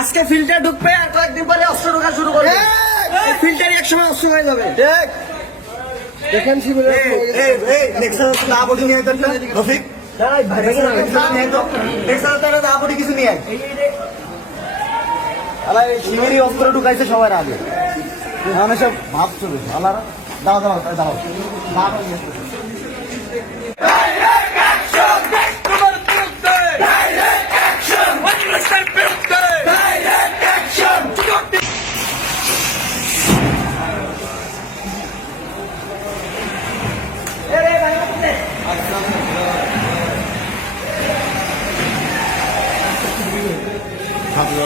আজকে ফিল্টার ঢুকবে আর কয়েকদিন পরে অস্ত্র ঢোকা শুরু করবে। ফিল্টার এক সময় অস্ত্র হয়ে যাবে। দেখেন শিবিরের রফিক কিছু নিয়ে শিবিরই অস্ত্র ঢুকাইছে সবার আগে। আমি সব ভাবছো আল্লাহ দাও দাও দাও ভাবলো